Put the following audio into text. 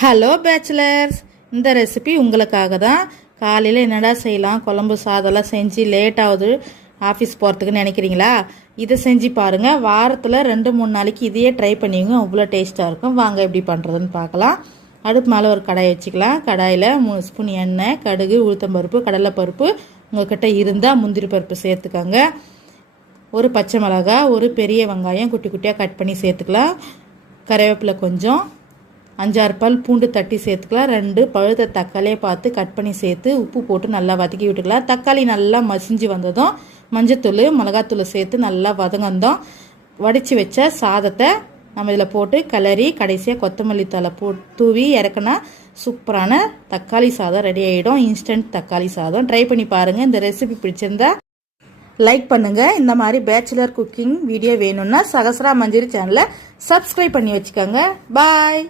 Hello bachelors, இந்த recipe உங்களுக்காக தான். காலையில் என்னடா செய்யலாம், குழம்பு சாதம்லாம் செஞ்சு லேட் ஆகுது ஆஃபீஸ் போகிறதுக்குன்னு நினைக்கிறீங்களா? இதை செஞ்சு பாருங்கள். வாரத்தில் 2-3 நாளைக்கு இதையே ட்ரை பண்ணிங்க, அவ்வளோ டேஸ்ட்டாக இருக்கும். வாங்க எப்படி பண்ணுறதுன்னு பார்க்கலாம். அடுப்பு மேலே ஒரு கடாய் வச்சுக்கலாம். கடாயில் 3 ஸ்பூன் எண்ணெய், கடுகு, உளுத்தம்பருப்பு, கடலைப்பருப்பு, உங்கள்கிட்ட இருந்தால் முந்திரி பருப்பு சேர்த்துக்கோங்க. ஒரு பச்சை மிளகாய், ஒரு பெரிய வெங்காயம் குட்டி குட்டியாக கட் பண்ணி சேர்த்துக்கலாம். கருவேப்பிலை கொஞ்சம், 5-6 பல் பூண்டு தட்டி சேர்த்துக்கலாம். 2 பழுத்த தக்காளியை பார்த்து கட் பண்ணி சேர்த்து உப்பு போட்டு நல்லா வதக்கி விட்டுக்கலாம். தக்காளி நல்லா மசிஞ்சு வந்ததும் மஞ்சத்தூள், மிளகாத்தூள் சேர்த்து நல்லா வதங்கந்தோம் வடித்து வச்ச சாதத்தை நம்ம இதில் போட்டு கிளறி கடைசியாக கொத்தமல்லி தழை தூவி இறக்குனா சூப்பரான தக்காளி சாதம் ரெடி ஆகிடும். இன்ஸ்டன்ட் தக்காளி சாதம் ட்ரை பண்ணி பாருங்கள். இந்த ரெசிபி பிடிச்சிருந்தா லைக் பண்ணுங்கள். இந்த மாதிரி பேச்சுலர் குக்கிங் வீடியோ வேணும்னா சகஸ்ரா மஞ்சரி சேனலை சப்ஸ்கிரைப் பண்ணி வச்சுக்கோங்க. பாய்.